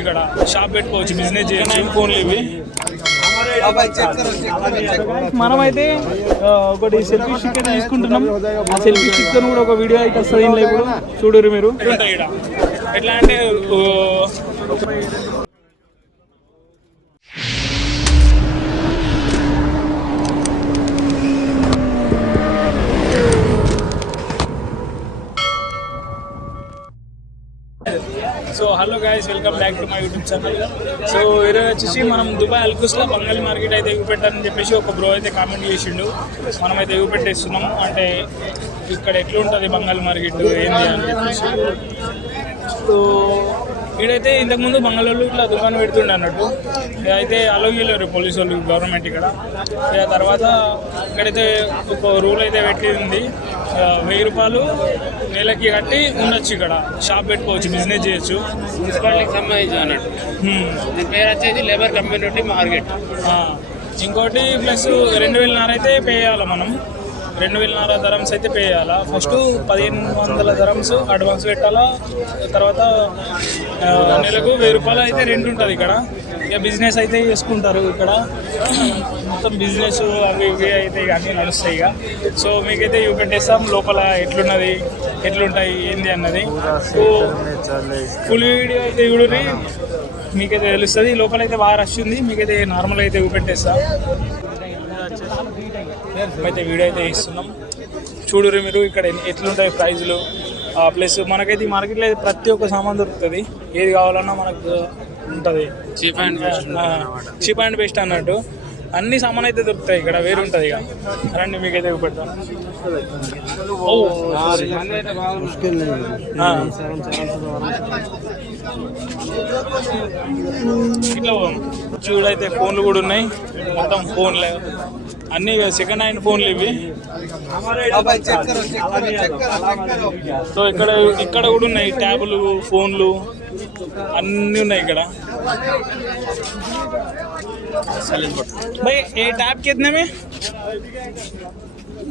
ఇక్కడ షాప్ పెట్టుకోవచ్చు, బిజినెస్ చేయొచ్చు. ఫోన్లు ఇవి మనమైతే ఒకటి సెల్ఫీ స్టిక్ అయితే తీసుకుంటున్నాం. ఆ సెల్ఫీ స్టిక్ తో కూడా ఒక వీడియో అయితే వస్తుంది ఇంట్లో. ఇప్పుడు చూడరు మీరు ఎట్లా అంటే so hello guys, welcome back to my YouTube channel. So ఈరోజు వచ్చేసి మనం దుబాయ్ అల్కుస్లో బంగాళీ మార్కెట్ అయితే ఎగుపెట్టాలని చెప్పేసి ఒక బ్రో అయితే కామెంట్ చేసిండు. మనమైతే ఎగుపెట్టేస్తున్నాము. అంటే ఇక్కడ ఎట్లుంటుంది బంగాళీ మార్కెట్ ఏంది అని చెప్పేసి. సో వీడైతే ఇంతకుముందు బంగాళూరు ఇట్లా దుకాణం పెడుతుండే అన్నట్టు. అయితే అలౌ చేయలేరు పోలీసు వాళ్ళు, గవర్నమెంట్ ఇక్కడ. తర్వాత ఇక్కడైతే ఒక రూల్ అయితే పెట్టింది, 1000 రూపాయలు నెలకి కట్టి ఉండొచ్చు. ఇక్కడ షాప్ పెట్టుకోవచ్చు, బిజినెస్ చేయొచ్చు. మున్సిపాలిటీకి సంబంధించి అన్నట్టు. దీని పేరు వచ్చేది లేబర్ కమ్యూనిటీ మార్కెట్. ఇంకోటి ప్లస్ 2000 అయితే పే చేయాలి మనం. 2000 దరమ్స్ అయితే పే చేయాలా. ఫస్ట్ 1500 దరమ్స్ అడ్వాన్స్ పెట్టాలా. తర్వాత నెలకు 1000 రూపాయలు అయితే రెంట్ ఉంటుంది ఇక్కడ. ఇక బిజినెస్ అయితే చేసుకుంటారు ఇక్కడ. మొత్తం బిజినెస్ అవి ఇవి అయితే ఇక అన్నీ నడుస్తాయి ఇక. సో మీకైతే ఇవి పెట్టేస్తాం లోపల ఎట్లున్నది, ఎట్లుంటాయి ఏంది అన్నది. సో ఫుల్ వీడియో అయితే చూడండి, మీకైతే తెలుస్తుంది. లోపల అయితే బాగా రష్ ఉంది. మీకైతే నార్మల్ అయితే ఇవి పెట్టేస్తాం. అయితే వీడియో అయితే ఇస్తున్నాం, చూడురు మీరు ఇక్కడ ఎట్లుంటాయి ప్రైజులు. ప్లస్ మనకైతే ఈ మార్కెట్లో అయితే ప్రతి ఒక్క సామాన్ దొరుకుతుంది. ఏది కావాలన్నా మనకు ఉంటుంది. చీప్ అండ్ బెస్ట్ అన్నట్టు అన్ని సామాన్ అయితే దొరుకుతాయి ఇక్కడ. వేరు ఉంటుంది ఇక. రండి మీకైతే పెడతాను. ఇట్లా చూడైతే ఫోన్లు కూడా ఉన్నాయి. మొత్తం ఫోన్లే అన్ని సెకండ్ హ్యాండ్ ఫోన్లు ఇవి. సో ఇక్కడ కూడా ఉన్నాయి ట్యాబులు, ఫోన్లు అన్నీ ఉన్నాయి ఇక్కడ. भाई ये टैब कितने में?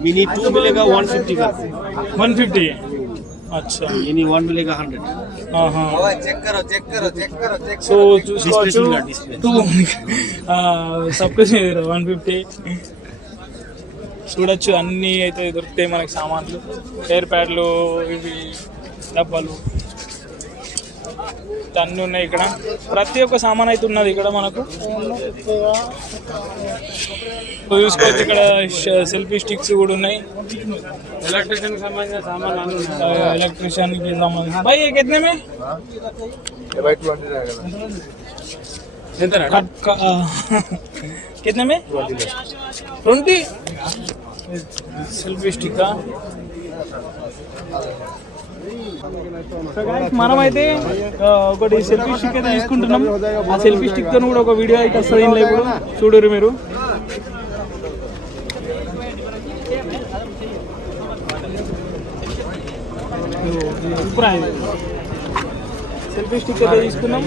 मिनी 2 मिलेगा 150 का. 150. अच्छा, यानी 1 मिलेगा 100. हाँ हाँ, चेक करो. सो చూసుకోవచ్చు. सब कुछ 150 చూడొచ్చు. అన్నీ అయితే దొరుకుతాయి మనకి సామాన్లు. ఎయిర్ ప్యాడ్లు, ఇవి డబ్బాలు అన్నీ ఉన్నాయి ఇక్కడ. ప్రతి ఒక్క సామాన్ అయితే ఉన్నది ఇక్కడ మనకు. చూసుకోవచ్చు ఇక్కడ సెల్ఫీ స్టిక్స్ కూడా ఉన్నాయి. ఎలక్ట్రిషియన్ సంబంధించిన సామాన్లు ఎలక్ట్రిషియన్ కి సంబంధించిన. भाई ये कितने में? कितने में? 20 సెల్ఫీ స్టిక్. మనమైతే ఒకటి సెల్ఫీ స్టిక్ అయితే తీసుకుంటున్నాం. ఆ సెల్ఫీ స్టిక్ తో కూడా ఒక వీడియో అయితే వస్తుంది ఇంట్లో. ఇప్పుడు చూడరు మీరు. సెల్ఫీ స్టిక్ అయితే తీసుకున్నాం.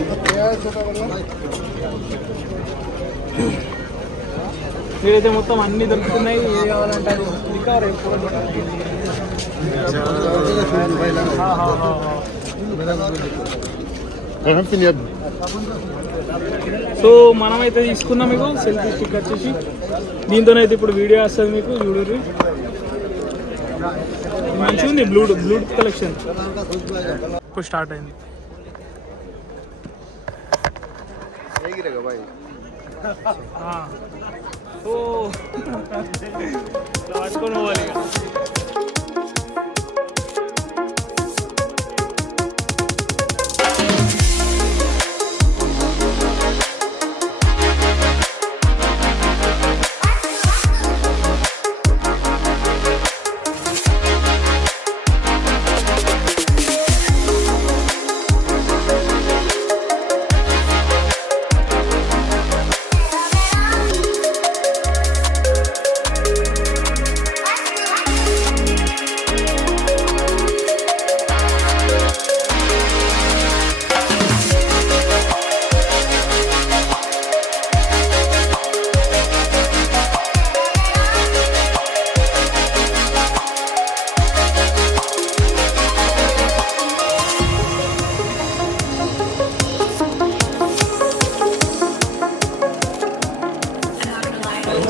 మీరైతే మొత్తం అన్ని దొరుకుతున్నాయి. ఏ కావాలంటే అది రికవర్ సో మనమైతే తీసుకున్నాం. మీకు సెల్ఫీ స్టిక్ వచ్చేసి దీంతోనైతే ఇప్పుడు వీడియో వస్తుంది మీకు. చూడరు మంచిగా ఉంది. బ్లూటూత్ కలెక్షన్ ఇప్పుడు స్టార్ట్ అయింది. సో పట్టుకొని పోవాలి ఇక.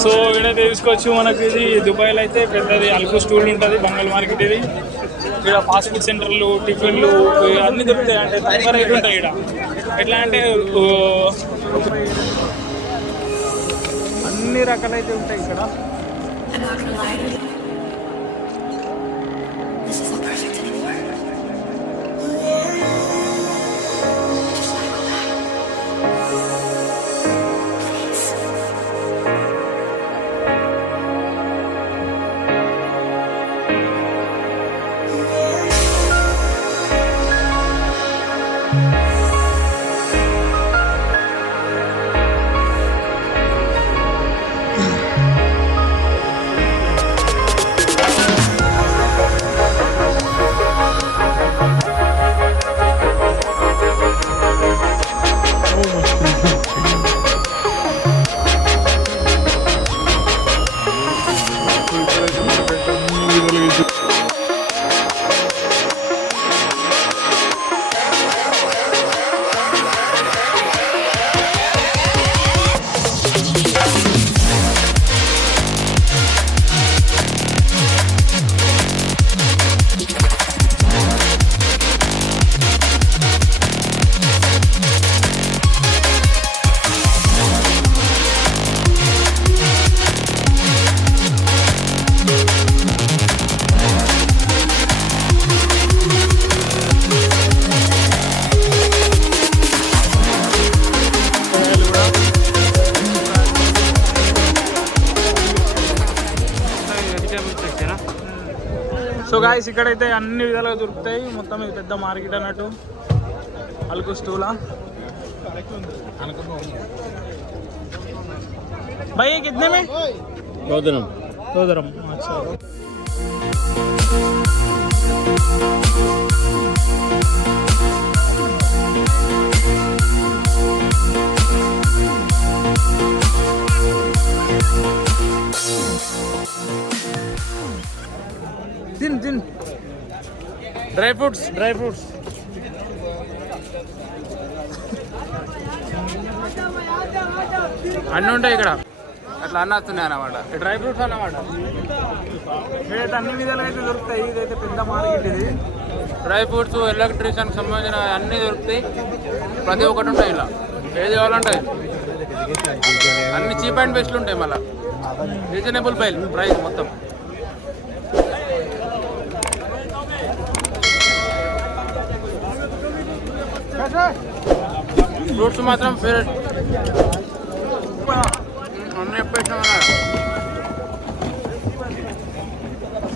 సో ఇక్కడైతే తీసుకోవచ్చు మనకి. ఇది దుబాయ్లో అయితే పెద్దది అల్కో స్టూల్ ఉంటుంది, బంగాల్ మార్కెట్. ఇది ఇక్కడ ఫాస్ట్ ఫుడ్ సెంటర్లు, టిఫిన్లు అన్నీ దొరుకుతాయి. అంటే తక్కువ రేటు ఉంటాయి ఇక్కడ. ఎట్లా అంటే అన్ని రకాలైతే ఉంటాయి ఇక్కడ. సో గాయస్ ఇక్కడైతే అన్ని విధాలుగా దొరుకుతాయి. మొత్తం ఇది పెద్ద మార్కెట్ అన్నట్టు అల్కో స్టూలా. भाई कितने में? 2 दिनों 2 दिरहम. अच्छा. दिन డ్రై ఫ్రూట్స్ అన్నీ ఉంటాయి ఇక్కడ. అట్లా అన్నీ వస్తున్నాయి అన్నమాట. డ్రై ఫ్రూట్స్ అన్నమాట. ఇక్కడైతే అన్ని విధాలుగా అయితే దొరుకుతాయి. ఇదైతే పెద్ద మార్కెట్. ఇది డ్రై ఫ్రూట్స్, ఎలక్ట్రిషియన్కి సంబంధించిన అన్నీ దొరుకుతాయి. ప్రతి ఒక్కటి ఉంటాయి ఇలా. ఏది కావాలంటే అన్ని చీప్ అండ్ బెస్ట్లు ఉంటాయి. మళ్ళీ రీజనబుల్ ప్రైస్ మొత్తం. फ्रूट्स मात्रम फिर हमने पैसा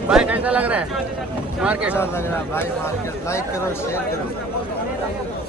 भाई कैसा लग रहा है मार्केट? लग रहा है भाई मार्केट. लाइक करो, शेयर करो.